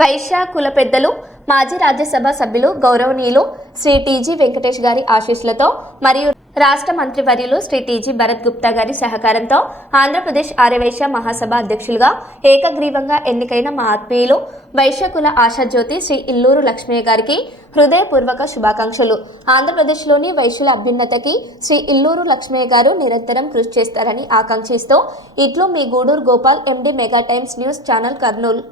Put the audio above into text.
వైశ్య కుల పెద్దలు మాజీ రాజ్యసభ సభ్యులు గౌరవనీయులు శ్రీ టీజీ వెంకటేష్ గారి ఆశీస్సులతో మరియు రాష్ట్ర మంత్రివర్యులు శ్రీ టీజీ భరత్ గుప్తా గారి సహకారంతో ఆంధ్రప్రదేశ్ ఆర్యవైశ్య మహాసభ అధ్యక్షులుగా ఏకగ్రీవంగా ఎన్నికైన మా ఆత్మీయులు వైశ్య కుల ఆశాజ్యోతి శ్రీ ఇల్లూరు లక్ష్మయ్య గారికి హృదయపూర్వక శుభాకాంక్షలు. ఆంధ్రప్రదేశ్లోని వైశ్యుల అభ్యున్నతికి శ్రీ ఇల్లూరు లక్ష్మయ్య గారు నిరంతరం కృషి చేస్తారని ఆకాంక్షిస్తూ ఇట్లు మీ Guduru Gopal, MD Mega Times news channel, Kurnool.